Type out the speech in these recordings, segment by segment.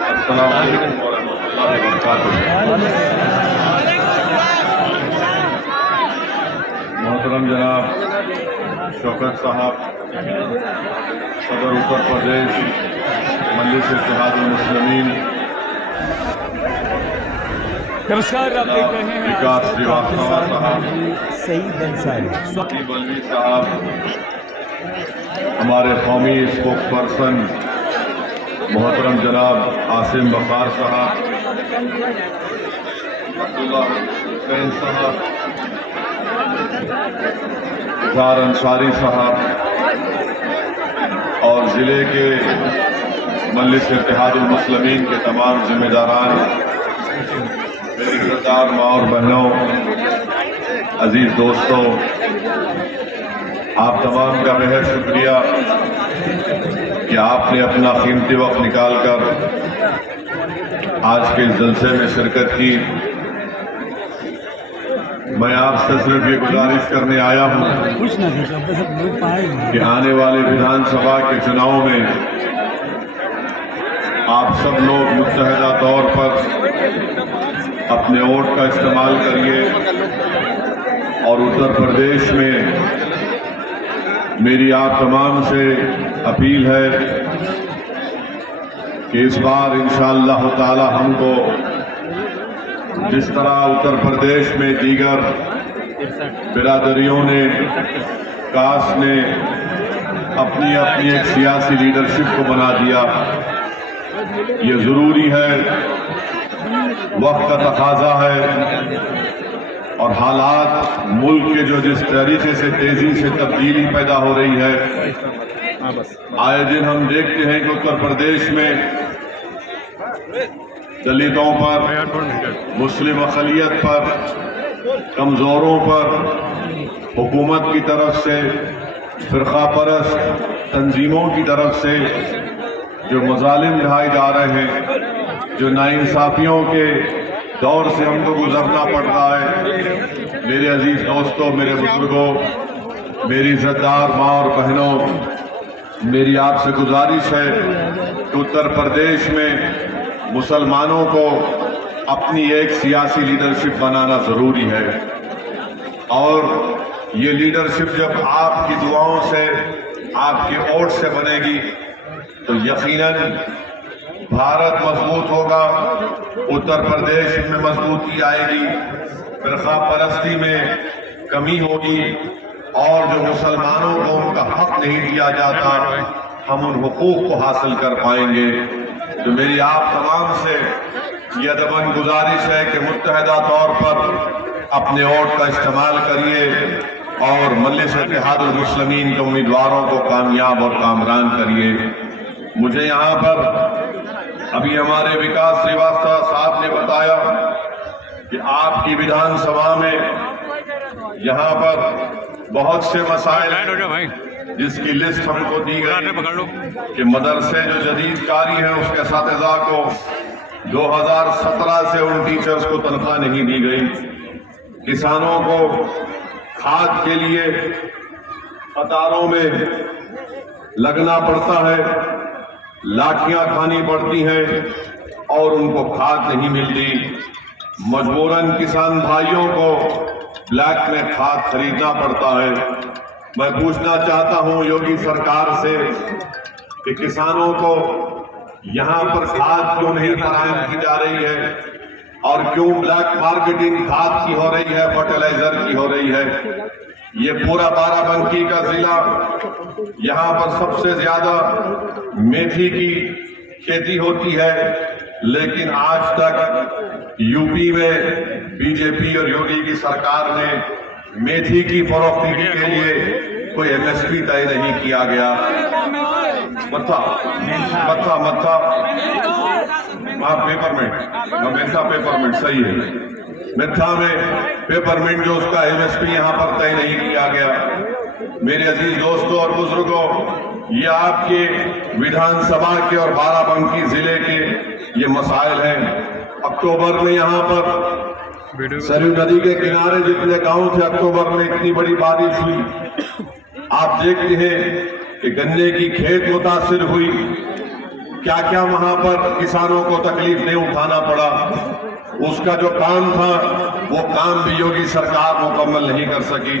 अस्सलाम वालेकुम वरहमतुल्लाहि वबरकातुहू। मोहतरम जनाब शौकत साहब, सदर उत्तर प्रदेश मजलिस इत्तेहादुल मुस्लिमीन, नमस्कार। आप देख रहे हैं विकास श्रीवास्तव साहब, सईद अंसारी बल्वी साहब, हमारे कौमी स्पोक्स पर्सन मोहतरम जनाब आसिम बखार साहब, अब्दुल्ला हुसैन साहब, इज़हार अंसारी साहब और ज़िले के मजलिस इत्तेहादुल मुस्लिमीन के तमाम जिम्मेदारान, मेरी इज़्ज़तदार माँ और बहनों, अजीज़ दोस्तों, आप तमाम का बेहद शुक्रिया कि आपने अपना कीमती वक्त निकाल कर आज के इस जलसे में शिरकत की। मैं आपसे सिर्फ ये गुजारिश करने आया हूँ कि आने वाले विधानसभा के चुनाव में आप सब लोग मुत्तहदा तौर पर अपने वोट का इस्तेमाल करिए और उत्तर प्रदेश में मेरी आप तमाम से अपील है कि इस बार इंशाअल्लाह ताला हमको जिस तरह उत्तर प्रदेश में दीगर बिरादरियों ने, कास्ट ने अपनी अपनी एक सियासी लीडरशिप को बना दिया, ये ज़रूरी है, वक्त का तकाजा है और हालात मुल्क के जो जिस तरीके से तेजी से तब्दीली पैदा हो रही है, आए दिन हम देखते हैं कि उत्तर प्रदेश में दलितों पर, मुस्लिम अक़लियत पर, कमज़ोरों पर हुकूमत की तरफ से, फ़िरक़ा परस्त तंजीमों की तरफ से जो मज़ालिम ढाए जा रहे हैं, जो नाइंसाफ़ियों के दौर से हमको गुजरना पड़ रहा है। मेरे अजीज़ दोस्तों, मेरे बुजुर्गों, मेरी इज़्ज़तदार माँ और बहनों, मेरी आपसे गुजारिश है कि उत्तर प्रदेश में मुसलमानों को अपनी एक सियासी लीडरशिप बनाना ज़रूरी है और ये लीडरशिप जब आपकी दुआओं से, आपके वोट से बनेगी तो यकीनन भारत मजबूत होगा, उत्तर प्रदेश में मजबूती आएगी, फ़िरक़ा परस्ती में कमी होगी और जो मुसलमानों को उनका हक नहीं दिया जाता, हम उन हुकूक को हासिल कर पाएंगे। तो मेरी आप तमाम से ये अदबन गुजारिश है कि मुत्तहदा तौर पर अपने वोट का इस्तेमाल करिए और मजलिस इत्तेहादुल मुस्लिमीन के उम्मीदवारों को कामयाब और कामरान करिए। मुझे यहाँ पर अभी हमारे विकास श्रीवास्तव साहब ने बताया कि आपकी विधानसभा में यहाँ पर बहुत से मसाइल हैं जिसकी लिस्ट हमको दी गई कि मदरसे जो जदीद कारी हैं उसके असातिज़ा को 2017 से उन टीचर्स को तनख्वाह नहीं दी गई, किसानों को खाद के लिए कतारों में लगना पड़ता है, लाठियां खानी पड़ती हैं और उनको खाद नहीं मिलती, मजबूरन किसान भाइयों को ब्लैक में खाद खरीदना पड़ता है। मैं पूछना चाहता हूं योगी सरकार से कि किसानों को यहाँ पर खाद क्यों नहीं फराहम की जा रही है और क्यों ब्लैक मार्केटिंग खाद की हो रही है, फर्टिलाइजर की हो रही है। ये पूरा बाराबंकी का जिला, यहाँ पर सबसे ज्यादा मेथी की खेती होती है, लेकिन आज तक यूपी में बीजेपी और योगी की सरकार ने मेथी की फरोख्ती के लिए कोई एमएसपी तय नहीं किया गया। मत्था मत्था मत्था पेपरमेंट, मेथा पेपरमेंट सही है, मेथा में पेपरमेंट जो उसका एमएसपी यहाँ पर तय नहीं किया गया। मेरे अजीज दोस्तों और बुजुर्गों, ये आपके विधानसभा के और बाराबंकी जिले के ये मसाइल हैं। अक्टूबर में यहाँ पर सरयू नदी के किनारे जितने गांव थे, अक्टूबर में इतनी बड़ी बारिश हुई, आप देखते हैं कि गन्ने की खेत मुतासिर हुई, क्या क्या वहां पर किसानों को तकलीफ नहीं उठाना पड़ा। उसका जो काम था वो काम भी योगी सरकार मुकम्मल नहीं कर सकी।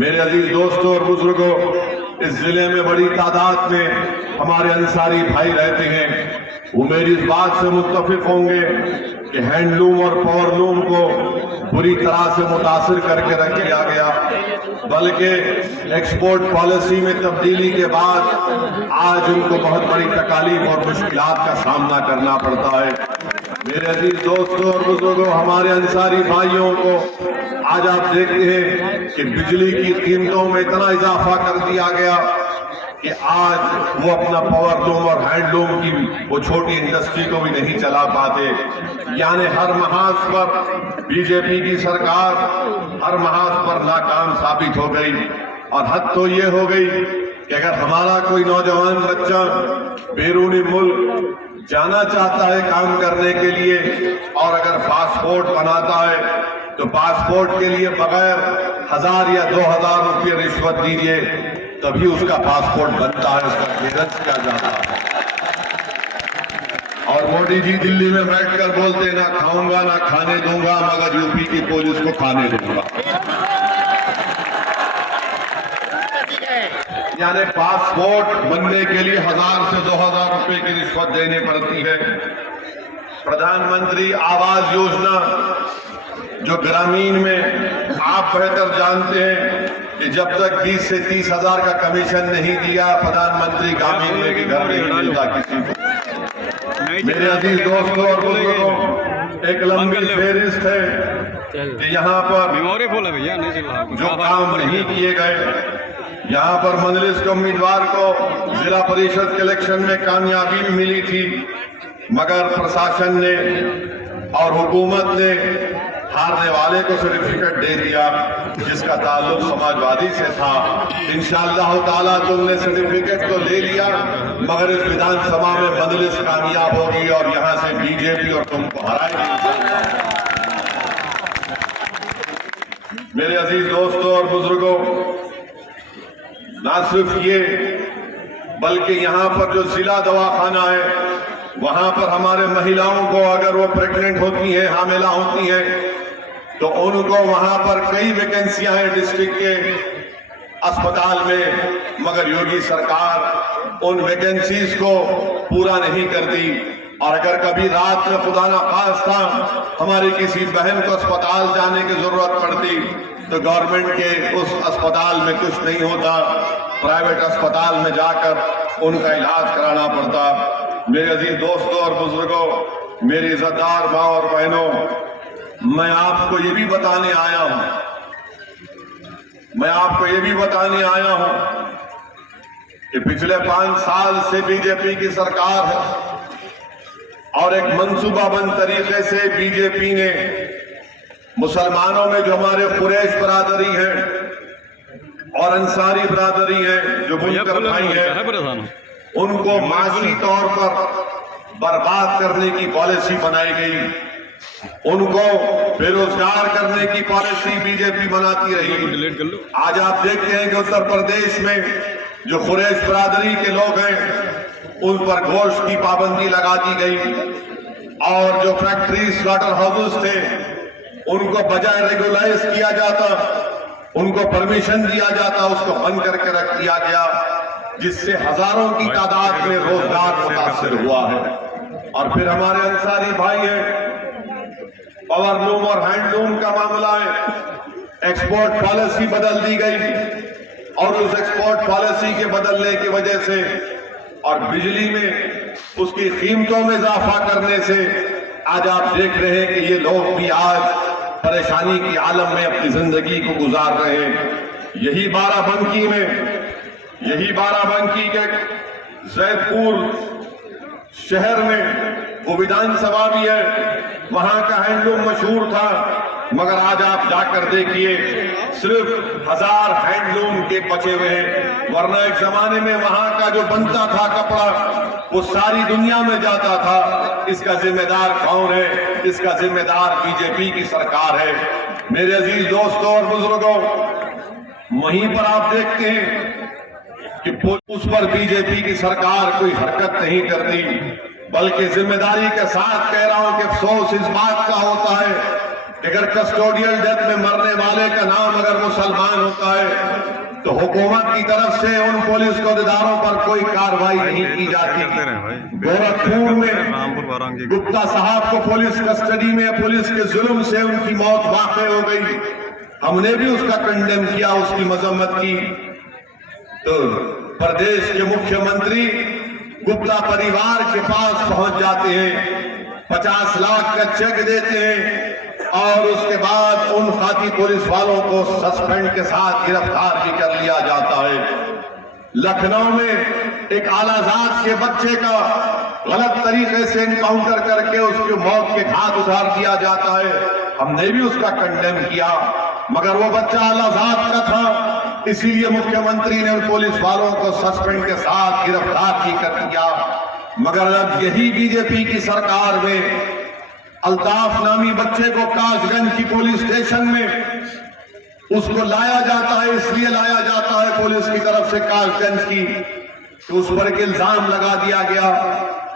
मेरे अजीज दोस्तों और बुजुर्गों, इस जिले में बड़ी तादाद में हमारे अंसारी भाई रहते हैं। वो मेरी इस बात से मुत्तफिक होंगे कि हैंडलूम और पावरलूम को बुरी तरह से मुतासिर करके रख दिया गया, बल्कि एक्सपोर्ट पॉलिसी में तब्दीली के बाद आज उनको बहुत बड़ी तकालीफ और मुश्किलात का सामना करना पड़ता है। मेरे अजीज दोस्तों और बुजुर्गों, हमारे अंसारी भाइयों को आज आप देखते हैं कि बिजली की कीमतों में इतना इजाफा कर दिया गया कि आज वो अपना पावरलूम और हैंडलूम की वो छोटी इंडस्ट्री को भी नहीं चला पाते। यानी हर महाज पर बीजेपी की सरकार हर महाज पर नाकाम साबित हो गई। और हद तो ये हो गई कि अगर हमारा कोई नौजवान बच्चा बैरूनी मुल्क जाना चाहता है काम करने के लिए और अगर पासपोर्ट बनाता है तो पासपोर्ट के लिए बगैर 1000 या 2000 रुपये रिश्वत दीजिए तभी उसका पासपोर्ट बनता है, उसका क्लियरेंस किया जाता है। और मोदी जी दिल्ली में बैठकर बोलते ना खाऊंगा ना खाने दूंगा, मगर यूपी की पुलिस को खाने दूंगा। यानी पासपोर्ट बनने के लिए 1000 से 2000 रुपए की रिश्वत देनी पड़ती है। प्रधानमंत्री आवास योजना जो ग्रामीण में आप बेहतर जानते हैं कि जब तक 20 से 30 हजार का कमीशन नहीं दिया प्रधानमंत्री ग्रामीण में कि घर नहीं मिलता किसी को। मेरे अजीज दोस्तों और बुजुर्गों, एक लंबी फेहरिस्त है कि यहाँ पर जो काम नहीं किए गए। यहाँ पर मजलिस के उम्मीदवार को जिला परिषद के इलेक्शन में कामयाबी भी मिली थी, मगर प्रशासन ने और हुकूमत ने हारने वाले को सर्टिफिकेट दे दिया जिसका ताल्लुक समाजवादी से था। इंशाअल्लाह ताला तुमने सर्टिफिकेट तो ले लिया, मगर इस विधानसभा में मजलिस कामयाब होगी और यहाँ से बीजेपी और तुमको हराएगी। मेरे अजीज दोस्तों और बुजुर्गों, ना सिर्फ ये बल्कि यहाँ पर जो जिला दवाखाना है वहां पर हमारे महिलाओं को अगर वो प्रेग्नेंट होती हैं, हामिला होती हैं, तो उनको वहां पर कई वैकेंसियां हैं डिस्ट्रिक्ट के अस्पताल में, मगर योगी सरकार उन वैकेंसीज को पूरा नहीं करती। और अगर कभी रात में खुदा ना खास्ता हमारी किसी बहन को अस्पताल जाने की जरूरत पड़ती तो गवर्नमेंट के उस अस्पताल में कुछ नहीं होता, प्राइवेट अस्पताल में जाकर उनका इलाज कराना पड़ता। मेरे अजीज दोस्तों और बुजुर्गों, मेरी इज्जतदार माँ और बहनों, मैं आपको ये भी बताने आया हूं कि पिछले 5 साल से बीजेपी की सरकार है और एक मंसूबाबंद तरीके से बीजेपी ने मुसलमानों में जो हमारे कुरैश बरादरी है और अंसारी बरादरी है, जो बुनकर भाई है, उनको माशी तौर पर बर्बाद करने की पॉलिसी बनाई गई। उनको बेरोजगार करने की पॉलिसी बीजेपी बनाती रही। आज आप देखते हैं कि उत्तर प्रदेश में जो कुरैश बरादरी के लोग हैं उन पर गोश्त की पाबंदी लगा दी गई और जो फैक्ट्री स्लॉटर हाउसेस थे उनको बजाय रेगुलाइज किया जाता, उनको परमिशन दिया जाता, उसको बंद करके रख दिया गया, जिससे हजारों की तादाद में रोजगार मुतासिर हुआ है। और फिर हमारे अंसारी भाई हैं, पावरलूम और हैंडलूम का मामला है, एक्सपोर्ट पॉलिसी बदल दी गई और उस एक्सपोर्ट पॉलिसी के बदलने की वजह से और बिजली में उसकी कीमतों में इजाफा करने से आज आप देख रहे हैं कि ये लोग भी आज परेशानी की आलम में अपनी जिंदगी को गुजार रहे हैं। यही बाराबंकी के जैदपुर शहर में वो विधानसभा भी है, वहां का हैंडलूम मशहूर था, मगर आज आप जाकर देखिए सिर्फ 1000 हैंडलूम के बचे हुए हैं, वरना एक जमाने में वहां का जो बनता था कपड़ा वो सारी दुनिया में जाता था। इसका जिम्मेदार कौन है? इसका जिम्मेदार बीजेपी की सरकार है। मेरे अजीज दोस्तों और बुजुर्गों, वहीं पर आप देखते हैं कि उस पर बीजेपी की सरकार कोई हरकत नहीं करती, बल्कि जिम्मेदारी के साथ कह रहा हूं कि अफसोस इस बात का होता है कि अगर कस्टोडियल डेथ में मरने वाले का नाम अगर मुसलमान होता है तो हुकूमत की तरफ से उन पुलिस अहदेदारों पर कोई कार्रवाई नहीं की जाती। गोरखपुर में गुप्ता साहब को पुलिस कस्टडी में पुलिस के जुल्म से उनकी मौत वाक़ई हो गई, हमने भी उसका कंडेम किया, उसकी मजम्मत की। तो प्रदेश के मुख्यमंत्री गुप्ता परिवार के पास पहुंच जाते हैं, 50 लाख का चेक देते हैं और उसके बाद उन खाती पुलिस वालों को सस्पेंड के साथ गिरफ्तार भी कर लिया जाता है। लखनऊ में एक आलाजाद के बच्चे का गलत तरीके से इनकाउंटर करके उसकी मौत के घाट उतार दिया जाता है, हमने भी उसका कंडेम किया, मगर वो बच्चा आलाजाद का था, इसीलिए मुख्यमंत्री ने उन पुलिस वालों को सस्पेंड के साथ गिरफ्तार भी कर दिया। मगर अब यही बीजेपी की सरकार में अल्ताफ नामी बच्चे को कासगंज की पुलिस स्टेशन में उसको लाया जाता है, इसलिए लाया जाता है पुलिस की तरफ से कासगंज की, तो उस पर एक इल्जाम लगा दिया गया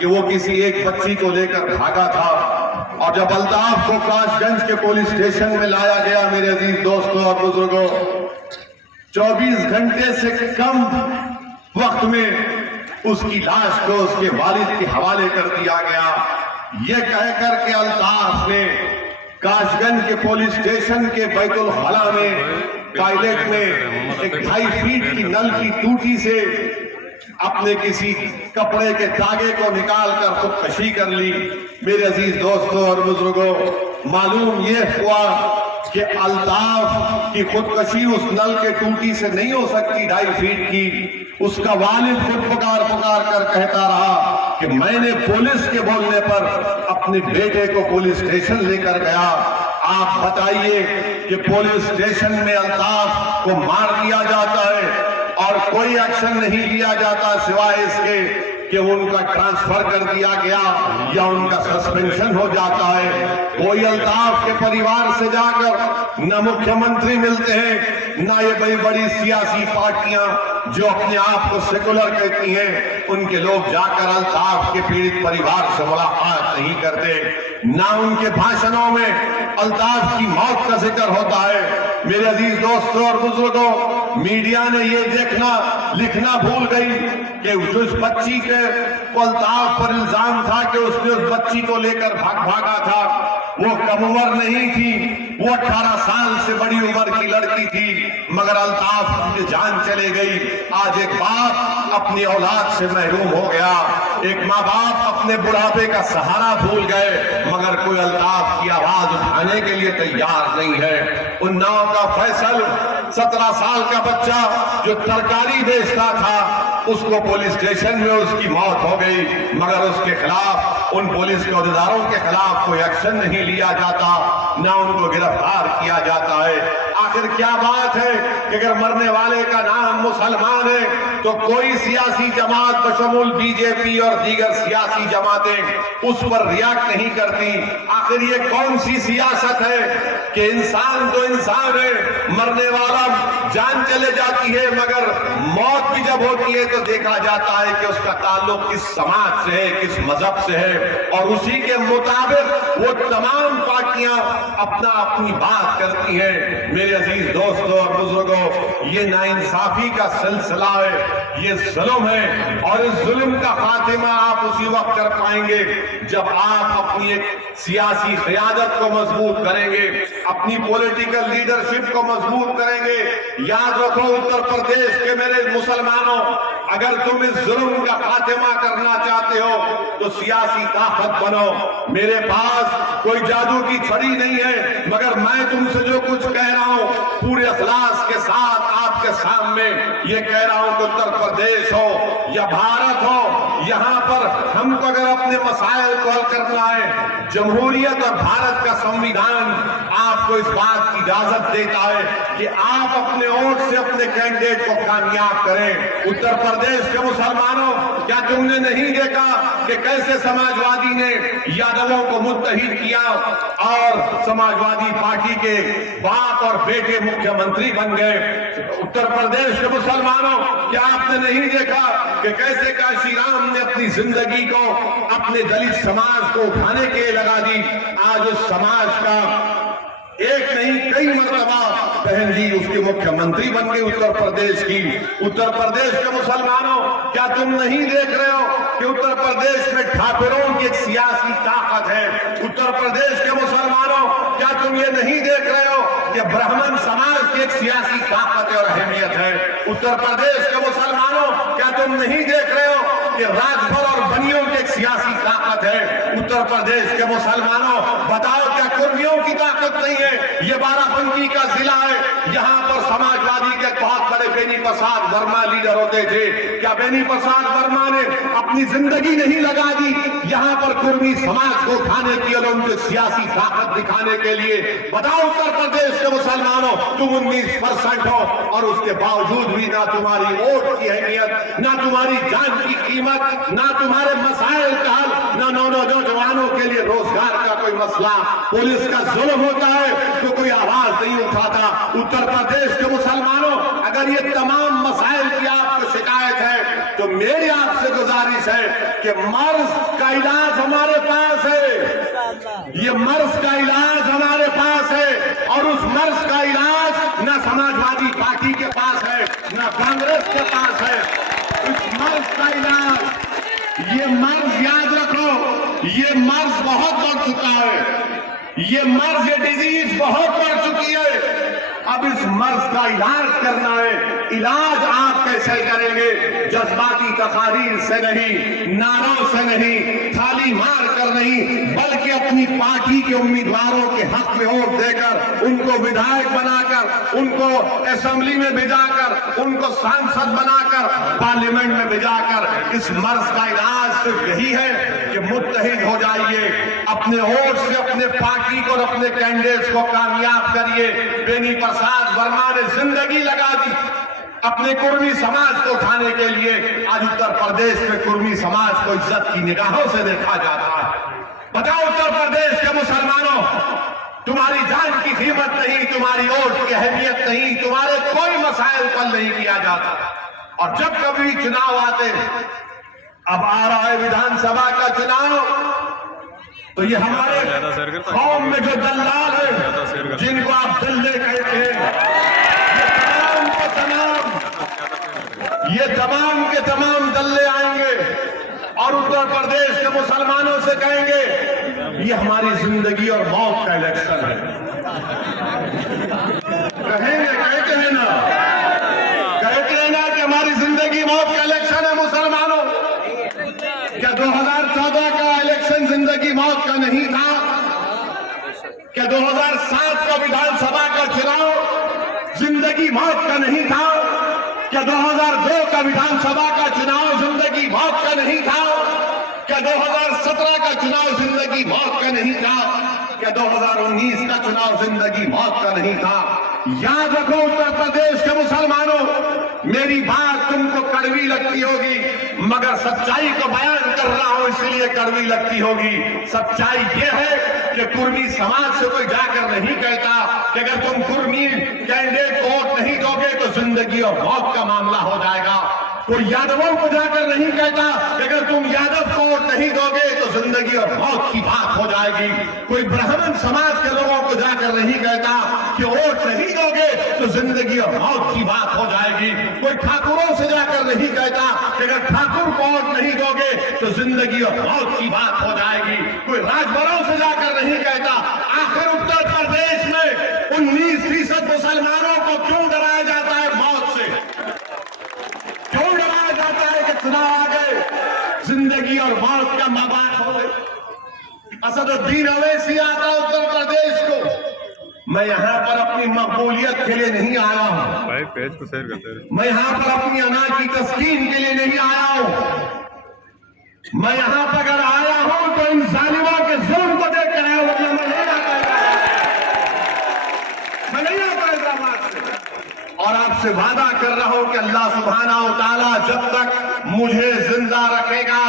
कि वो किसी एक बच्ची को लेकर भागा था। और जब अल्ताफ को कासगंज के पुलिस स्टेशन में लाया गया, मेरे अजीज दोस्तों और बुजुर्गों, 24 घंटे से कम वक्त में उसकी लाश को उसके वालिद के हवाले कर दिया गया। ये कहकर के अल्ताफ ने कासगंज के पुलिस स्टेशन के बैतुल खला में टॉयलेट में एक 2.5 फीट की नल की टूटी से अपने किसी कपड़े के धागे को निकालकर खुदकशी कर ली। मेरे अजीज दोस्तों और बुजुर्गों, मालूम यह हुआ कि अल्ताफ की खुदकशी उस नल के टूटी से नहीं हो सकती 2.5 फीट की। उसका वालिद खुद पुकार पुकार कर कहता रहा कि मैंने पुलिस के बोलने पर अपने बेटे को पुलिस स्टेशन लेकर गया। आप बताइए कि पुलिस स्टेशन में अल्ताफ को मार दिया जाता है और कोई एक्शन नहीं लिया जाता सिवाय इसके कि उनका ट्रांसफर कर दिया गया या उनका सस्पेंशन हो जाता है। कोई अल्ताफ के परिवार से जाकर न मुख्यमंत्री मिलते हैं, न ये बड़ी बड़ी सियासी पार्टियां जो अपने आप को सेकुलर कहती हैं, उनके लोग जाकर अल्ताफ के पीड़ित परिवार से मुलाकात नहीं करते, ना उनके भाषणों में अल्ताफ की मौत का जिक्र होता है। मेरे अजीज दोस्तों और बुजुर्गों, मीडिया ने ये देखना लिखना भूल गई कि उस बच्ची के अल्ताफ पर इल्जाम था कि उसने उस बच्ची को लेकर भागा था। वो कम उम्र नहीं थी, वो 18 साल से बड़ी उम्र की लड़की थी, मगर अल्ताफ की जान चले गई। आज एक बाप अपनी औलाद से महरूम हो गया, एक माँ बाप अपने बुढ़ापे का सहारा भूल गए, मगर कोई अल्ताफ की आवाज उठाने के लिए तैयार नहीं है। उन्नाव का फैसल 17 साल का बच्चा जो तरकारी बेचता था, उसको पुलिस स्टेशन में उसकी मौत हो गई, मगर उसके खिलाफ उन पुलिस के अहदेदारों के खिलाफ कोई एक्शन नहीं लिया जाता, ना उनको गिरफ्तार किया जाता है। आखिर क्या बात है कि अगर मरने वाले का नाम मुसलमान है तो कोई सियासी जमात बशमूल बीजेपी और दीगर सियासी जमातें उस पर रिएक्ट नहीं करती। आखिर ये कौन सी सियासत है कि इंसान तो इंसान है, मरने वाला जान चले जाती है, मगर मौत भी जब होती है तो देखा जाता है कि उसका ताल्लुक किस समाज से है, किस मजहब से है, और उसी के मुताबिक वो तमाम पार्टियां अपना अपनी बात करती हैं। मेरे अजीज दोस्तों और बुजुर्गों, ये नाइंसाफी का सिलसिला है, ये जुल्म है, और इस जुल्म का खात्मा आप उसी वक्त कर पाएंगे जब आप अपनी एक सियासी क़यादत को मजबूत करेंगे, अपनी पॉलिटिकल लीडरशिप को मजबूत करेंगे। याद रखो उत्तर प्रदेश के मेरे मुसलमानों, अगर तुम इस जुल्म का खात्मा करना चाहते हो तो सियासी ताकत बनो। मेरे पास कोई जादू की छड़ी नहीं है, मगर मैं तुमसे जो कुछ कह रहा हूं पूरे अखलास के साथ आपके सामने ये कह रहा हूं कि उत्तर प्रदेश हो या भारत हो, यहां पर हमको अगर अपने मसाइल को हल करना है, जमहूरियत और भारत का संविधान आप को इस बात की इजाजत देता है कि आप अपने वोट से अपने कैंडिडेट को कामयाब करें। उत्तर प्रदेश के मुसलमानों, क्या तुमने नहीं देखा कि कैसे समाजवादी ने यादवों को मुत्तहिद किया और समाजवादी पार्टी के बाप और बेटे मुख्यमंत्री बन गए। उत्तर प्रदेश के मुसलमानों, क्या आपने नहीं देखा कि कैसे काशीराम ने अपनी जिंदगी को अपने दलित समाज को उठाने के लिए लगा दी। आज उस समाज का एक नहीं कई मरतबा बहन जी उसके मुख्यमंत्री बन गए उत्तर प्रदेश की। उत्तर प्रदेश के मुसलमानों, क्या तुम नहीं देख रहे हो कि उत्तर प्रदेश में ठाकुरों की एक सियासी ताकत है? उत्तर प्रदेश के मुसलमानों, क्या तुम ये नहीं देख रहे हो कि ब्राह्मण समाज की एक सियासी ताकत और अहमियत है? उत्तर प्रदेश के मुसलमानों, क्या तुम नहीं देख रहे हो कि राजभर और बनियों की एक सियासी ताकत है? उत्तर प्रदेश के मुसलमानों, बताओ क्या कुर्मियों की ताकत नहीं है? ये बाराबंकी का जिला है, यहाँ पर समाजवादी के बहुत बड़े बेनी प्रसाद वर्मा लीडर होते थे। क्या बेनी प्रसाद वर्मा ने अपनी जिंदगी नहीं लगा दी यहाँ पर कुर्मी समाज को उठाने की और उनकी सियासी ताकत दिखाने के लिए? बताओ उत्तर प्रदेश के मुसलमानों, तुम 19% हो और उसके बावजूद भी ना तुम्हारी वोट की अहमियत, ना तुम्हारी जान की कीमत, ना तुम्हारे मसाइल का हल, ना नौजवानों के लिए रोजगार का कोई मसला। पुलिस का जुल्म होता है तो कोई आवाज नहीं उठाता। उत्तर प्रदेश के मुसलमानों, अगर ये तमाम मसाइल की आपको शिकायत है तो मेरी आपसे गुजारिश है कि मर्ज का इलाज हमारे पास है। ये मर्ज का इलाज हमारे पास है और उस मर्ज का इलाज ना समाजवादी पार्टी के पास है, ना कांग्रेस के पास है। इस मर्ज का इलाज, ये मर्ज याद रखो, ये मर्ज बहुत बढ़ चुका है। ये मर्ज, ये डिजीज बहुत बढ़ चुकी है। अब इस मर्ज का इलाज करना है। इलाज आप कैसे करेंगे? जज्बाती तकारीर से नहीं, नारों से नहीं, थाली मार कर नहीं, बल्कि अपनी पार्टी के उम्मीदवारों के हक में वोट देकर, उनको विधायक बनाकर, उनको असेंबली में भिजाकर, उनको सांसद बनाकर, पार्लियामेंट में भिजाकर, इस मर्ज का इलाज सिर्फ यही है कि मुत्तहिद हो जाइए, अपने वोट से अपने पार्टी को और अपने कैंडिडेट्स को कामयाब करिए। बेनी प्रसाद वर्मा ने जिंदगी लगा दी अपने कुर्मी समाज को उठाने के लिए। आज उत्तर प्रदेश में कुर्मी समाज को इज्जत की निगाहों से देखा जाता है। बताओ उत्तर प्रदेश के मुसलमानों, तुम्हारी जान की कीमत नहीं, तुम्हारी वोट की अहमियत नहीं, तुम्हारे कोई मसाइल पर नहीं किया जाता। और जब कभी चुनाव आते, अब आ रहा है विधानसभा का चुनाव, तो ये हमारे कौम में जो दल्लाल है, जिनको आप दल्ले कहते हैं, ये तमाम के तमाम दल्ले आएंगे और उत्तर प्रदेश के मुसलमानों से कहेंगे ये हमारी जिंदगी और मौत का इलेक्शन है। कहेंगे, कहते हैं ना, कहते हैं ना कि हमारी जिंदगी मौत का इलेक्शन है। मुसलमानों, क्या 2014 का इलेक्शन जिंदगी मौत का नहीं था? क्या 2007 का विधानसभा का चुनाव जिंदगी मौत का नहीं था? क्या 2002 का विधानसभा का चुनाव जिंदगी मौत का नहीं था? क्या 2017 का चुनाव जिंदगी मौत का नहीं था? क्या 2019 का चुनाव जिंदगी मौत का नहीं था? याद रखो उत्तर प्रदेश के मुसलमानों, मेरी बात तुमको कड़वी लगती होगी, मगर सच्चाई को बयान कर रहा हूं इसलिए कड़वी लगती होगी। सच्चाई यह है कि कुर्मी समाज से कोई जाकर नहीं कहता कि अगर तुम कुर्मी कैंडिडेट को वोट नहीं दोगे तो जिंदगी और मौत का मामला हो जाएगा। कोई यादवों को जाकर नहीं कहता कि अगर तुम यादव को वोट नहीं दोगे तो जिंदगी और मौत की बात हो जाएगी। कोई ब्राह्मण समाज के लोगों को जाकर नहीं कहता कि वोट नहीं दोगे तो जिंदगी और मौत की बात हो जाएगी। कोई ठाकुरों से जाकर नहीं कहता कि अगर ठाकुर को वोट नहीं दोगे तो जिंदगी और मौत की बात हो जाएगी। कोई राजभरों से जाकर नहीं कहता। आखिर उत्तर प्रदेश में 19% मुसलमानों को क्यों डराया जाता है मौत से? क्यों डराया जाता है कि चुनाव आ गए, जिंदगी और मौत का बात हो गई? असदुद्दीन अवैसी आता उत्तर प्रदेश को। मैं यहाँ पर अपनी मकबूलियत के लिए नहीं आया हूँ भाई, पेज को शेयर करते रहे। मैं यहाँ पर अपनी अनाज की तस्कीन के लिए नहीं आया हूँ। मैं यहाँ पर अगर आया हूँ तो इन जालिमों के जुल्म को देख कर आया हूँ, मैं नहीं आता। से वादा कर रहा हूं कि अल्लाह सुब्हानहू व तआला जब तक मुझे जिंदा रखेगा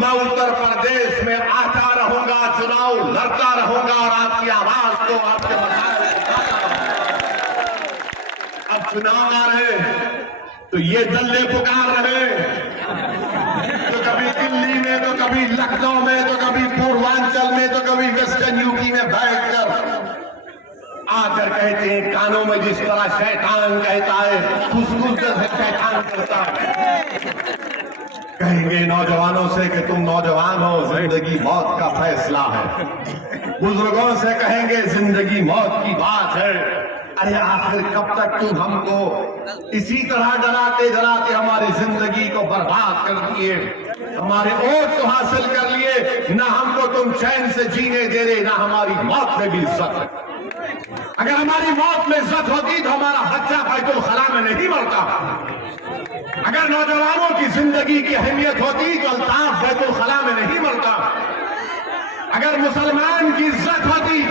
मैं उत्तर प्रदेश में आता रहूंगा, चुनाव लड़ता रहूंगा और आपकी आवाज को आपके मसाइल उठाता रहूंगा। अब चुनाव आ रहे तो ये दल्ले पुकार रहे, तो कभी दिल्ली में, तो कभी लखनऊ में, तो कभी पूर्वांचल में, तो कभी वेस्टर्न यूपी में बैठकर आकर कहते हैं कानों में जिस तरह शैतान कहता है फुसफुस जैसे शैतान करता है। कहेंगे नौजवानों से कि तुम नौजवान हो, जिंदगी मौत का फैसला है। बुजुर्गों से कहेंगे जिंदगी मौत की बात है। अरे आखिर कब तक तुम हमको इसी तरह डराते डराते हमारी जिंदगी को बर्बाद कर दिए, हमारे वोट तो हासिल कर लिए, ना हमको तुम चैन से जीने दे रहे, ना हमारी मौत में भी इज्जत है। अगर हमारी मौत में इज्जत होती तो हमारा बच्चा बैतुल खला में नहीं मरता। अगर नौजवानों की जिंदगी की अहमियत होती तो अल्ताफ बैतुल खला में नहीं मरता। अगर मुसलमान की इज्जत होती,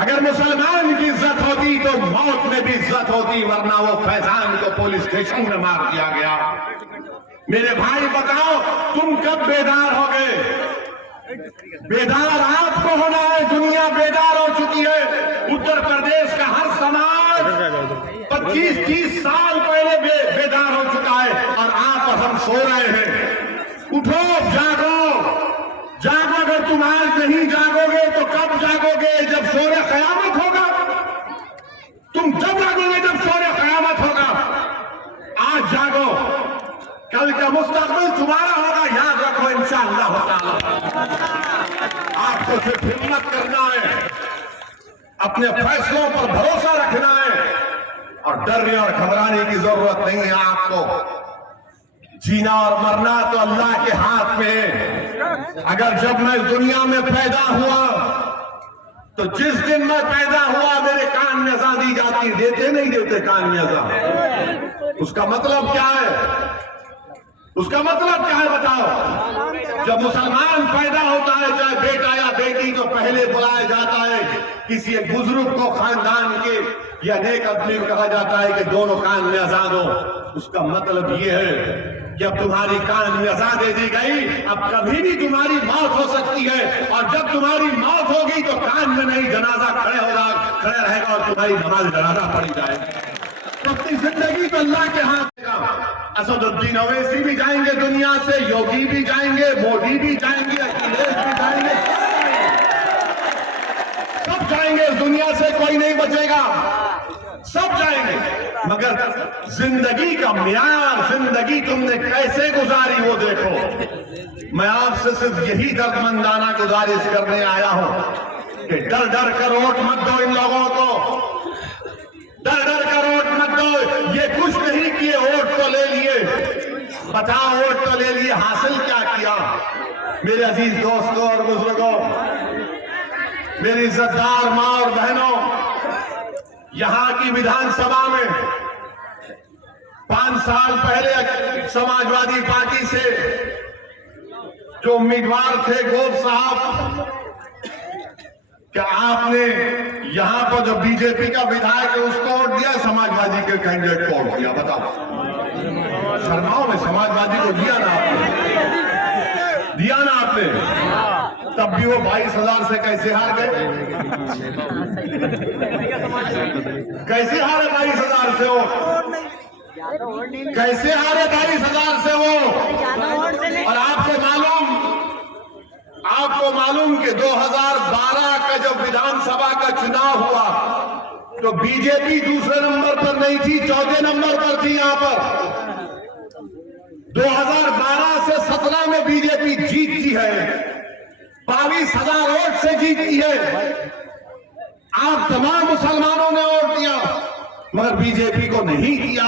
अगर मुसलमान की इज्जत होती तो मौत में भी इज्जत होती, वरना वो फैजान को पुलिस स्टेशन में मार दिया गया। मेरे भाई बताओ तुम कब बेदार हो गए? बेदार आपको होना है, दुनिया बेदार हो चुकी है। उत्तर प्रदेश का हर समाज 25-30 साल पहले बेदार हो चुका है और आप और हम सो रहे हैं। उठो, जागो, जागो। अगर तुम आज नहीं जागोगे तो कब जागोगे? जब शोरे कयामत होगा। तुम जब जागोगे जब शोरे कयामत होगा। आज जागो, कल का मुस्तकबिल तुम्हारा होगा, याद रखो इंशाअल्लाह ताला। आपको सिर्फ हिम्मत करना है, अपने फैसलों पर भरोसा रखना है और डरने और घबराने की जरूरत नहीं है आपको। जीना और मरना तो अल्लाह के हाथ में है। अगर जब मैं दुनिया में पैदा हुआ तो जिस दिन मैं पैदा हुआ मेरे कान में अज़ान दी जाती, देते नहीं देते कान में अज़ान? उसका मतलब क्या है? उसका मतलब क्या है बताओ? जब मुसलमान पैदा होता है, चाहे बेटा या बेटी, तो पहले बुलाया जाता है किसी एक बुजुर्ग को खानदान के या नेक आदमी को कहा जाता है कि दोनों कान में अज़ान हो। उसका मतलब ये है कि अब तुम्हारी कान में अज़ान दे दी गई, अब कभी भी तुम्हारी मौत हो सकती है और जब तुम्हारी मौत होगी तो कान में नहीं, जनाजा खड़े रहेगा और तुम्हारी नमाज जनाजा पड़ी जाएगी। तो अपनी जिंदगी तो अल्लाह के हाथ में। असदुद्दीन ओवैसी भी जाएंगे दुनिया से, योगी भी जाएंगे, मोदी भी जाएंगे, अखिलेश भी जाएंगे, सब जाएंगे इस दुनिया से, कोई नहीं बचेगा, सब जाएंगे। मगर जिंदगी का म्यार, जिंदगी तुमने कैसे गुजारी वो देखो। मैं आपसे सिर्फ यही दर्दमंदाना गुजारिश करने आया हूं कि डर डर कर वोट मत दो इन लोगों को, डर डर कर वोट मत दो। ये कुछ नहीं किए, वोट तो ले लिए, बताओ वोट तो ले लिए, हासिल क्या किया? मेरे अजीज दोस्तों और बुजुर्गों, मेरी इज्जतदार माँ और बहनों, यहां की विधानसभा में 5 साल पहले समाजवादी पार्टी से जो उम्मीदवार थे गोप साहब, क्या आपने यहां पर जो बीजेपी का विधायक है उसको वोट दिया, समाजवादी के कैंडिडेट को वोट दिया? बताओ, शर्माओ में समाजवादी को दिया ना आपने, दिया ना आपने? तब भी वो 22,000 से कैसे हार गए? कैसे हारे 22,000 से वो? कैसे हारे 22,000 से वो? और आपको मालूम कि 2012 का जब विधानसभा का चुनाव हुआ तो बीजेपी दूसरे नंबर पर नहीं थी, चौथे नंबर पर थी। यहां पर 2012 से 17 में बीजेपी जीतती है, 22,000 वोट से जीतती है। आप तमाम मुसलमानों ने वोट दिया मगर बीजेपी को नहीं दिया,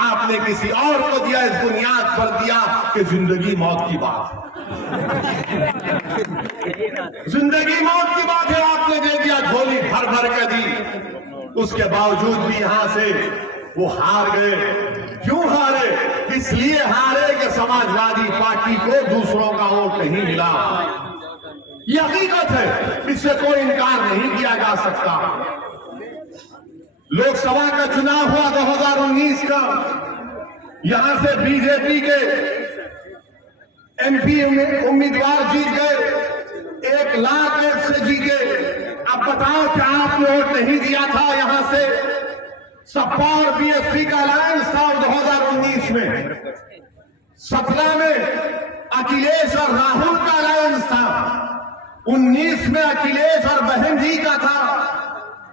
आपने किसी और को दिया। इस बुनियाद पर दिया कि जिंदगी मौत की बात है, जिंदगी मौत की बात है, आपने दे दिया, झोली भर भर के दी। उसके बावजूद भी यहां से वो हार गए। क्यों हारे? इसलिए हारे कि समाजवादी पार्टी को दूसरों का वोट नहीं मिला। ये हकीकत है, इससे कोई इनकार नहीं किया जा सकता। लोकसभा का चुनाव हुआ 2019 का, यहां से बीजेपी के एमपी उम्मीदवार जीत गए, 1 लाख वोट से जीते। अब बताओ क्या आपने वोट नहीं दिया था? यहां से सपा और बीएसपी का अलायंस था 2019 में। 17 में अखिलेश और राहुल का अलायंस था। 19 में अखिलेश और बहन जी का था।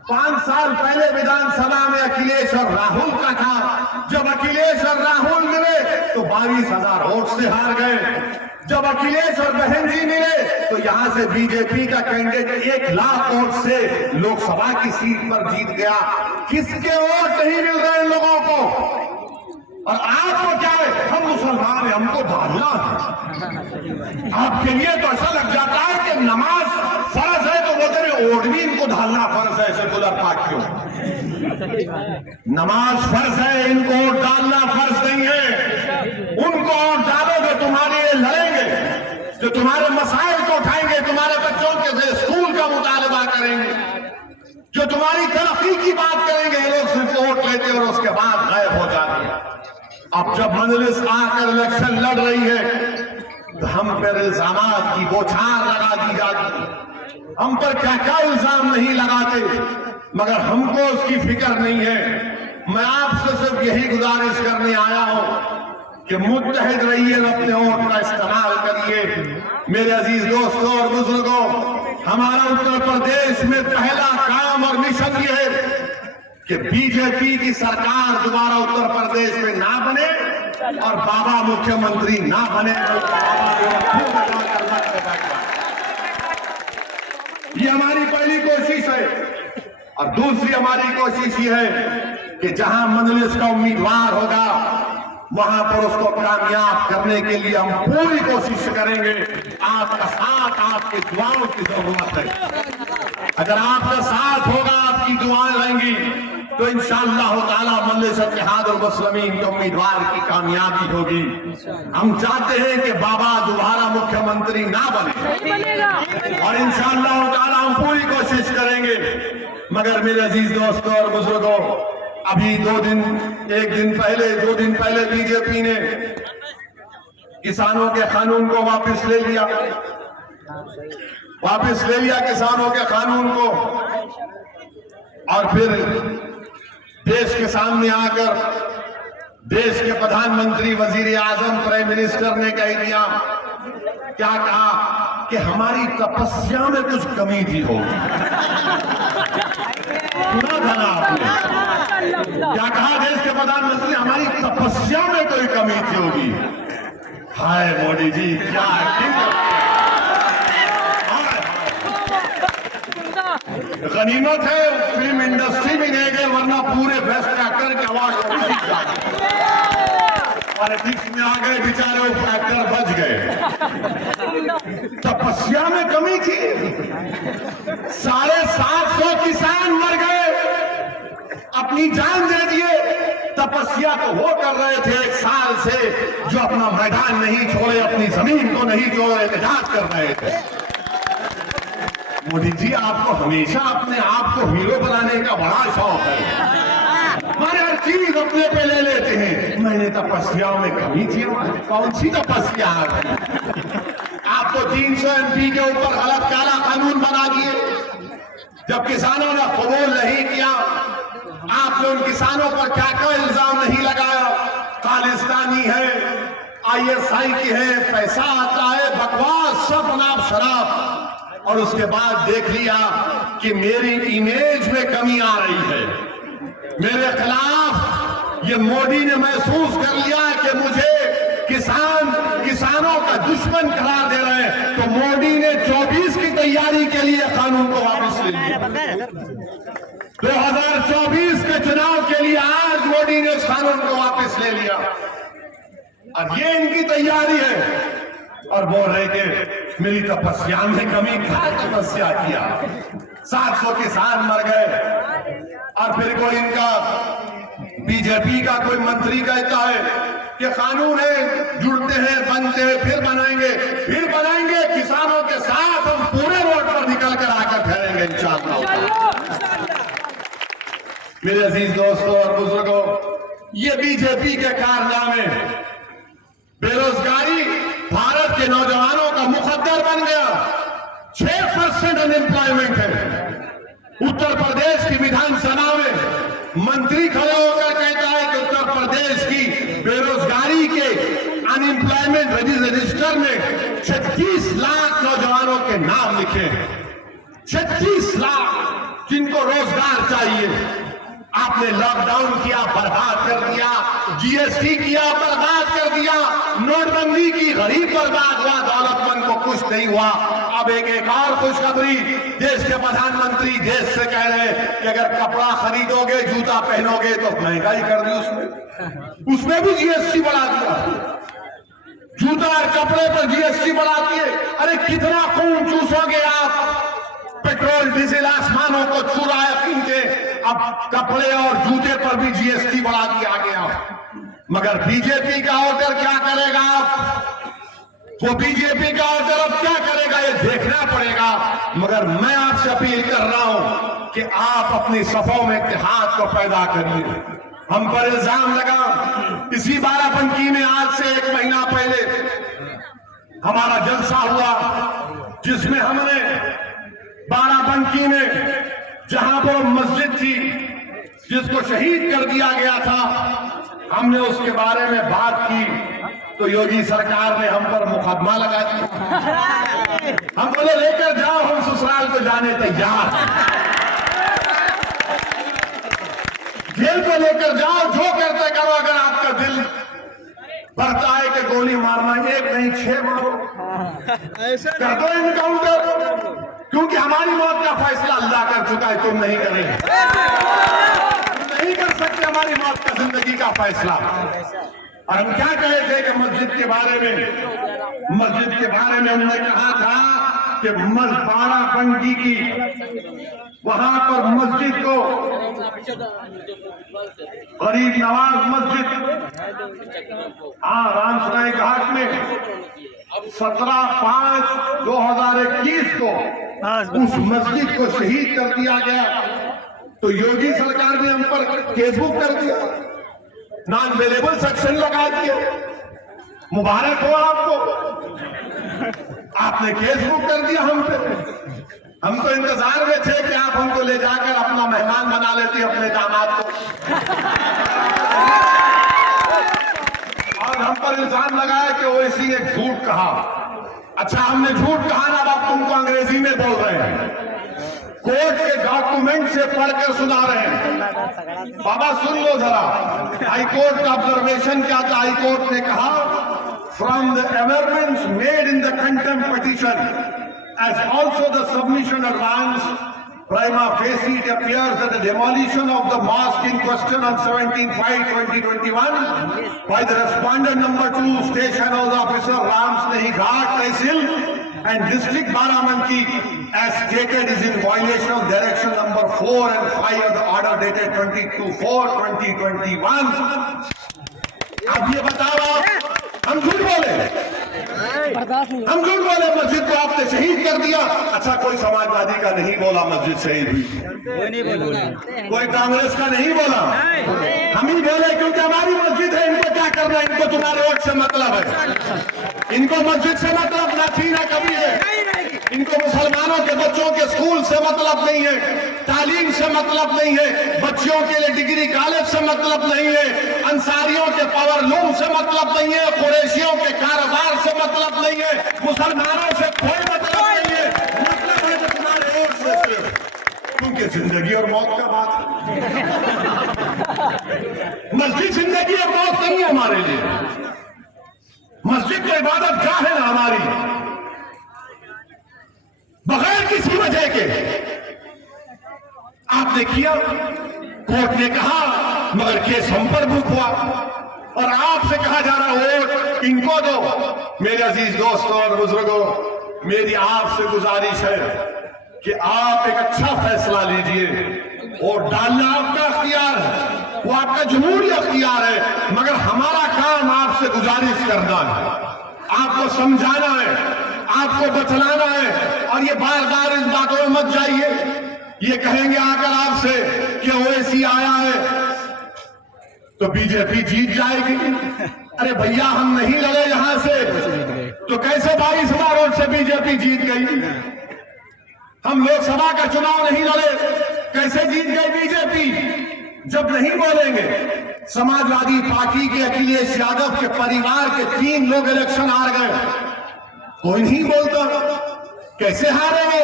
5 साल पहले विधानसभा में अखिलेश और राहुल का था। जब अखिलेश और राहुल मिले तो 22,000 वोट से हार गए। जब अखिलेश और बहन जी मिले तो यहां से बीजेपी का कैंडिडेट 1 लाख वोट से लोकसभा की सीट पर जीत गया। किसके वोट नहीं मिल रहे लोगों को? और आपको क्या है, हम मुसलमान हैं, हमको डालना है। आपके लिए तो ऐसा लग जाता है कि नमाज फर्ज है तो बोलते हैं ओढ़नी इनको डालना फर्ज है, सेकुलर पार्टियों। नमाज फर्ज है, इनको वोट डालना फर्ज नहीं है। उनको वोट डालोगे तुम्हारे लिए लड़ेंगे, जो तुम्हारे मसाइल को उठाएंगे, तुम्हारे बच्चों के स्कूल का मुतालबा करेंगे, जो तुम्हारी तरक्की की बात करेंगे। ये लोग सिर्फ वोट लेते और उसके बाद गायब हो जाते हैं। अब जब मजलिस आकर इलेक्शन लड़ रही है तो हम पर इल्जामात की बौछार लगा दी जाती है। हम पर क्या क्या इल्जाम नहीं लगाते, मगर हमको उसकी फिक्र नहीं है। मैं आपसे सिर्फ यही गुजारिश करने आया हूं कि मुत्तहिद रहिए, अपने वोट का इस्तेमाल करिए। मेरे अजीज दोस्तों और बुजुर्गों, हमारा उत्तर प्रदेश में पहला काम और मिशन ये है कि बीजेपी की सरकार दोबारा उत्तर प्रदेश में ना बने और बाबा मुख्यमंत्री ना बने। ये हमारी पहली कोशिश है। और दूसरी हमारी कोशिश ये है कि जहां मजलिस का उम्मीदवार होगा वहां पर उसको कामयाब करने के लिए हम पूरी कोशिश करेंगे। आपका साथ, आपकी दुआओं की जरूरत है। अगर आपका साथ होगा, आपकी दुआएं रहेंगी तो इंशाअल्लाह ताला मजलिस इत्तेहाद और मुस्लिमीन के उम्मीदवार की कामयाबी होगी। हम चाहते हैं कि बाबा दोबारा मुख्यमंत्री ना बने और इंशाअल्लाह ताला हम पूरी कोशिश करेंगे। मगर मेरे अजीज दोस्तों और बुजुर्गों, अभी 2 दिन पहले बीजेपी ने किसानों के कानून को वापस ले लिया किसानों के कानून को। और फिर देश के सामने आकर देश के प्रधानमंत्री, वजीर आजम, प्राइम मिनिस्टर ने कह दिया, क्या कहा कि हमारी तपस्या में कुछ कमी थी होगी। सुना था ना आपने? क्या कहा देश के प्रधानमंत्री? हमारी तपस्या में कोई कमी थी होगी। हाय मोदी जी, क्या एक्टिंग! गनीमत है फिल्म इंडस्ट्री में नहीं गए, वरना पूरे बेस्ट एक्टर के अवार्ड पॉलिटिक्स में आ गए, बेचारे एक्टर बच गए। तपस्या में कमी थी। 750 किसान मर गए, अपनी जान दे दिए। तपस्या तो वो कर रहे थे 1 साल से, जो अपना मैदान नहीं छोड़े, अपनी जमीन को नहीं छोड़े, निजात कर रहे थे। मोदी जी, आपको हमेशा अपने आप को हीरो बनाने का बड़ा शौक है। हमारे हर चीज अपने पे ले लेते हैं। मैंने तपस्या में कमी थी। कौन सी तपस्या? आप तो 300 MP के ऊपर गलत काला कानून बना दिए। जब किसानों ने कबूल नहीं किया, आपने उन किसानों पर क्या क्या इल्जाम नहीं लगाया? खालिस्तानी है, ISI की है, पैसा आता है, बकवास, सब नाम शराब। और उसके बाद देख लिया कि मेरी इमेज में कमी आ रही है, मेरे खिलाफ। ये मोदी ने महसूस कर लिया कि मुझे किसानों का दुश्मन करार दे रहे हैं, तो मोदी ने 24 की तैयारी के लिए कानून को वापस ले लिया। 2024 के चुनाव के लिए आज मोदी ने उस कानून को वापस ले लिया। और ये इनकी तैयारी है। और बोल रहे कि मेरी तपस्या में कमी, क्या तपस्या किया? 700 किसान मर गए। और फिर कोई इनका बीजेपी का कोई मंत्री कहता है कि कानून है, जुड़ते हैं, बनते हैं, फिर बनाएंगे किसानों के साथ हम पूरे रोड पर निकल कर आकर ठहरेंगे इंशाअल्लाह। मेरे अजीज दोस्तों और बुजुर्गों, ये बीजेपी के कारनामे, बेरोजगारी भारत के नौजवानों का मुकद्दर बन गया। 6% अनएम्प्लॉयमेंट है। उत्तर प्रदेश की विधानसभा में मंत्री खड़े होकर कहता है कि उत्तर प्रदेश की बेरोजगारी के अनएम्प्लॉयमेंट रजिस्टर में 36 लाख नौजवानों के नाम लिखे हैं। 36 लाख जिनको रोजगार चाहिए। आपने लॉकडाउन किया, बर्बाद कर दिया। जीएसटी किया, बर्बाद कर दिया। नोटबंदी की, गरीब बर्बाद हुआ, दौलतमंद को कुछ नहीं हुआ। अब एक और खुशखबरी, देश के प्रधानमंत्री देश से कह रहे हैं कि अगर कपड़ा खरीदोगे, जूता पहनोगे तो महंगाई कर दी। उसमें भी जीएसटी बढ़ा दिया। जूता और कपड़े पर जीएसटी बढ़ा दिए। अरे कितना खून चूसोगे आप? पेट्रोल डीजल आसमानों को छू रहा है पीन के, अब कपड़े और जूते पर भी जीएसटी बढ़ा दिया गया। मगर बीजेपी का ऑर्डर क्या करेगा? आप वो बीजेपी का ऑर्डर अब क्या करेगा ये देखना पड़ेगा। मगर मैं आपसे अपील कर रहा हूं कि आप अपनी सफों में इत्तेहाद को पैदा करिए। हम पर इल्जाम लगा, इसी बाराबंकी में आज से 1 महीना पहले हमारा जलसा हुआ, जिसमें हमने बाराबंकी में जहां पर मस्जिद थी जिसको शहीद कर दिया गया था, हमने उसके बारे में बात की तो योगी सरकार ने हम पर मुकदमा लगा दिया। हम बोले लेकर जाओ, हम ससुराल को जाने तैयार हैं। जेल को लेकर जाओ, जो करते करो। अगर आपका दिल बढ़ता है कि गोली मारना, 1 नहीं 6 मारो, कर दो इनकाउंटर, क्योंकि हमारी मौत का फैसला अल्लाह कर चुका है, तुम नहीं करेंगे। नहीं कर सकते हमारी मौत का, जिंदगी का फैसला। और हम क्या कहे थे कि मस्जिद के बारे में हमने कहा था कि बाराबंकी की वहां पर मस्जिद को गरीब नवाज मस्जिद, रामसराय घाट में 17/5/2021 को उस मस्जिद को शहीद कर दिया गया। तो योगी सरकार ने हम पर केस बुक कर दिया, नॉन अवेलेबल सेक्शन लगा दिया। मुबारक हो आपको, आपने केस बुक कर दिया हम पे। हम तो इंतजार में थे कि आप हमको ले जाकर अपना मेहमान बना लेती अपने दामाद को। और हम पर इल्जाम लगाया कि ओवैसी ने झूठ कहा। अच्छा, हमने झूठ कहा ना, अब तुमको अंग्रेजी में बोल रहे हैं, कोर्ट के डॉक्यूमेंट से पढ़कर सुना रहे हैं। बाबा सुन लो जरा, हाई कोर्ट का ऑब्जर्वेशन क्या था? हाई कोर्ट ने कहा, from the evidence made in the contempt petition as also the submission advanced prima facie, it appears that the demolition of the mosque in question on 17/5/2021 by the respondent number 2 station house officer Ram Snehi Ghat Tehsil and district Barabanki as stated is in violation of direction number 4 and 5 of the order dated 22/4/2021। अब ये बताओ, हम झूठ बोले? हम झूठ बोले? मस्जिद को आपने शहीद कर दिया। अच्छा, कोई समाजवादी का नहीं बोला मस्जिद शहीद हुई, कोई कांग्रेस का नहीं बोला, हम ही बोले, क्योंकि हमारी मस्जिद है। इनको क्या करना है? इनको तुम्हारे वोट से मतलब है, इनको मस्जिद से मतलब ना थी ना कभी है। इनको मुसलमानों के बच्चों के स्कूल से मतलब नहीं है, तालीम से मतलब नहीं है, बच्चों के लिए डिग्री कॉलेज से मतलब नहीं है, अंसारियों के पावर लूम से मतलब नहीं है, कुरैशियों के कारोबार से मतलब नहीं है, मुसलमानों से कोई मतलब नहीं है। मतलब है कि तुम्हारे वोट से सिर्फ, क्योंकि जिंदगी और मौत का बात है। मस्जिद जिंदगी और मौत नहीं है हमारे लिए। मस्जिद तो इबादत गाह है ना हमारी, बगैर किसी वजह के आपने किया, कोर्ट ने कहा, मगर केस हम पर बुक हुआ और आपसे कहा जा रहा वोट इनको दो। मेरे अजीज दोस्तों और बुजुर्गों, मेरी आपसे गुजारिश है कि आप एक अच्छा फैसला लीजिए। वोट डालना आपका अख्तियार है, वो आपका जमहूरी अख्तियार है, मगर हमारा काम आपसे गुजारिश करना है, आपको समझाना है, आपको बतलाना है। और ये बार बार इस बातों में मत जाइए ये कहेंगे आकर आपसे कि ओवैसी आया है तो बीजेपी जीत जाएगी। अरे भैया हम नहीं लड़े यहां से तो कैसे 22वां वोट से बीजेपी जीत गई? हम लोकसभा का चुनाव नहीं लड़े कैसे जीत गई बीजेपी? जब नहीं बोलेंगे, समाजवादी पार्टी के अखिलेश यादव के परिवार के 3 लोग इलेक्शन हार गए, कोई नहीं बोलता। कैसे हारे वो?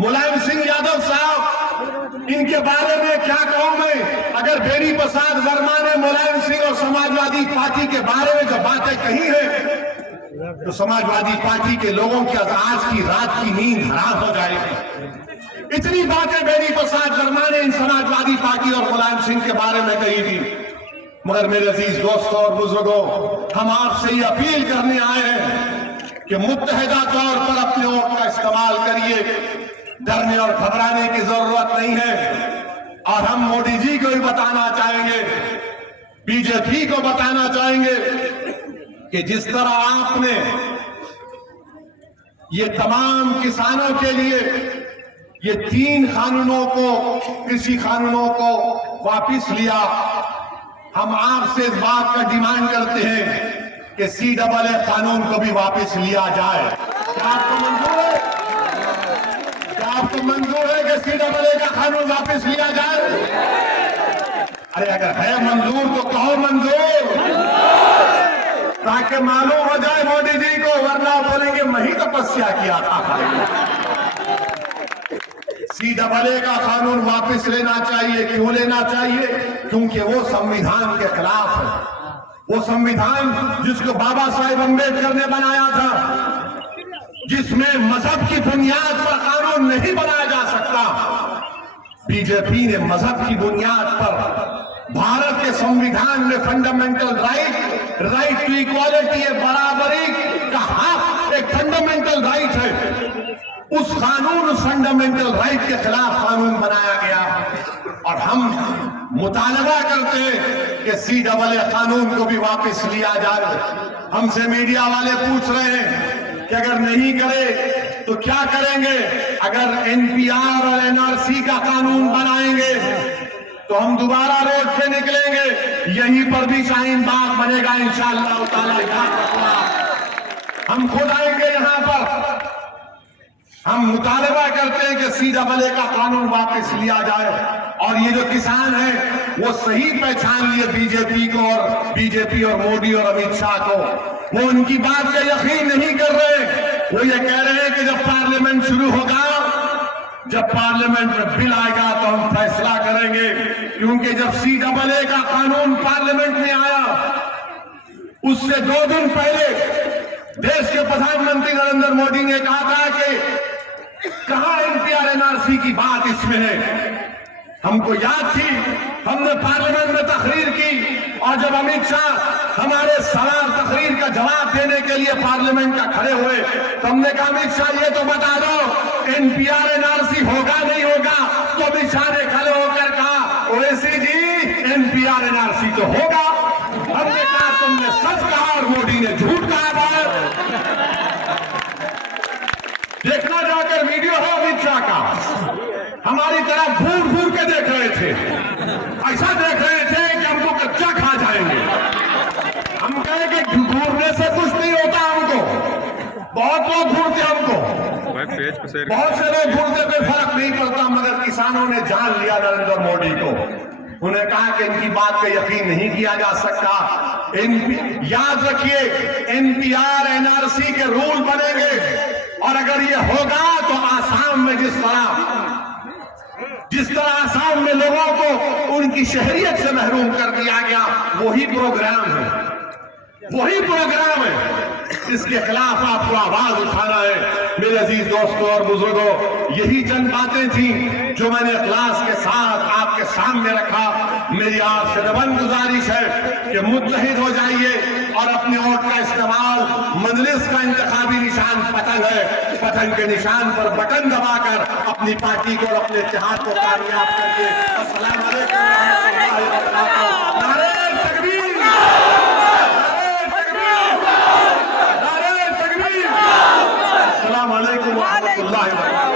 मुलायम सिंह यादव साहब, इनके बारे में क्या कहूं मैं? अगर बेनी प्रसाद वर्मा ने मुलायम सिंह और समाजवादी पार्टी के बारे में जो बातें कही है तो समाजवादी पार्टी के लोगों की आज की रात की नींद हराम हो जाएगी। इतनी बातें बेनी प्रसाद वर्मा ने इन समाजवादी पार्टी और मुलायम सिंह के बारे में कही थी। मगर मेरे अजीज दोस्तों और बुजुर्गों, हम आपसे ये अपील करने आए हैं कि मुत्तहिदा तौर पर अपने वोट का इस्तेमाल करिए। डरने और घबराने की जरूरत नहीं है। और हम मोदी जी को भी बताना चाहेंगे, बीजेपी को बताना चाहेंगे कि जिस तरह आपने ये तमाम किसानों के लिए ये 3 कानूनों को, कृषि कानूनों को वापस लिया, हम आपसे इस बात का डिमांड करते हैं कि CAA कानून को भी वापस लिया जाए। क्या आपको मंजूर है? क्या आपको मंजूर है कि CAA का कानून वापस लिया जाए? अरे अगर है मंजूर तो कहो मंजूर, ताकि मालूम हो जाए मोदी जी को, वरना बोलेंगे मैं ही तपस्या किया था। CAA का कानून वापस लेना चाहिए। क्यों लेना चाहिए? क्योंकि वो संविधान के खिलाफ है। वो संविधान जिसको बाबा साहेब अम्बेडकर ने बनाया था, जिसमें मजहब की बुनियाद पर कानून नहीं बनाया जा सकता, बीजेपी ने मजहब की बुनियाद पर भारत के संविधान में फंडामेंटल राइट टू इक्वालिटी, बराबरी का हक एक फंडामेंटल राइट है। उस कानून, उस फंडामेंटल राइट के खिलाफ कानून बनाया गया और हम मुतालबा करते हैं कि CAA कानून को भी वापस लिया जाए। हमसे मीडिया वाले पूछ रहे हैं कि अगर नहीं करे तो क्या करेंगे? अगर NPR और NRC का कानून बनाएंगे तो हम दोबारा रोड पे निकलेंगे, यहीं पर भी शाहीन बाग बनेगा इंशाअल्लाह ताला। हम खुद आएंगे यहां पर। हम मुतालबा करते हैं कि CAA का कानून वापस लिया जाए। और ये जो किसान हैं वो सही पहचान लिए बीजेपी को, और बीजेपी और मोदी और अमित शाह को। वो उनकी बात का यकीन नहीं कर रहे। वो ये कह रहे हैं कि जब पार्लियामेंट शुरू होगा, जब पार्लियामेंट में बिल आएगा तो हम फैसला करेंगे। क्योंकि जब CAA का कानून पार्लियामेंट में आया, उससे 2 दिन पहले देश के प्रधानमंत्री नरेंद्र मोदी ने कहा था कि कहां NPR NRC की बात इसमें है। हमको याद थी, हमने पार्लियामेंट में तकरीर की, और जब अमित शाह हमारे सवाल तकरीर का जवाब देने के लिए पार्लियामेंट का खड़े हुए तो हमने कहा अमित शाह ये तो बता दो NPR NRC होगा नहीं होगा? तो अमित शाह ने खड़े होकर कहा ओवैसी जी NPR NRC तो होगा। हमने कहा तुमने सच कहा और मोदी ने झूठ कहा। देखना जाकर वीडियो है अमित शाह का, हमारी तरफ घूर घूर के देख रहे थे, ऐसा देख रहे थे कि हमको कच्चा खा जाएंगे। हम कहें कि घूरने से कुछ नहीं होता। हमको बहुत लोग घूरते, हमको बहुत से लोग घूरते, कोई फर्क नहीं पड़ता। मगर किसानों ने जान लिया नरेंद्र मोदी को। उन्हें कहा कि इनकी बात का यकीन नहीं किया जा सकता। याद रखिए NPR NRC के रूल बनेंगे, और अगर ये होगा तो आसाम में जिस तरह आसाम में लोगों को उनकी शहरियत से महरूम कर दिया गया, वही प्रोग्राम है, वही प्रोग्राम है। इसके खिलाफ आपको आवाज उठाना है। मेरे अजीज दोस्तों और बुजुर्गों, यही चंद बातें थी जो मैंने इखलास के साथ आपके सामने रखा। मेरी आपसे नबन गुजारिश है कि मुत्तहिद हो जाइए और अपने वोट का इस्तेमाल। मजलिस का इंतखाबी निशान पतंग है, पतंग के निशान पर बटन दबाकर अपनी पार्टी को और अपने इत्तेहाद को कामयाब करिए। अस्सलाम वालेकुम रहमतुल्लाहि व बरकातहू। नारे तकबीर, नारे तकबीर। अस्सलाम वालेकुम व रहमतुल्लाहि व बरकातहू।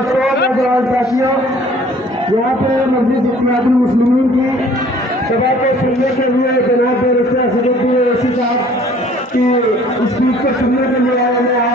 दोस्तों, नौजवान साथियों, यहाँ पे मस्जिद इत्तेहादुल मुस्लिमीन की सभा को सुनने के लिए जनाब बैरिस्टर असदुद्दीन ओवैसी साहब की स्पीच को सुनने के लिए आए हैं।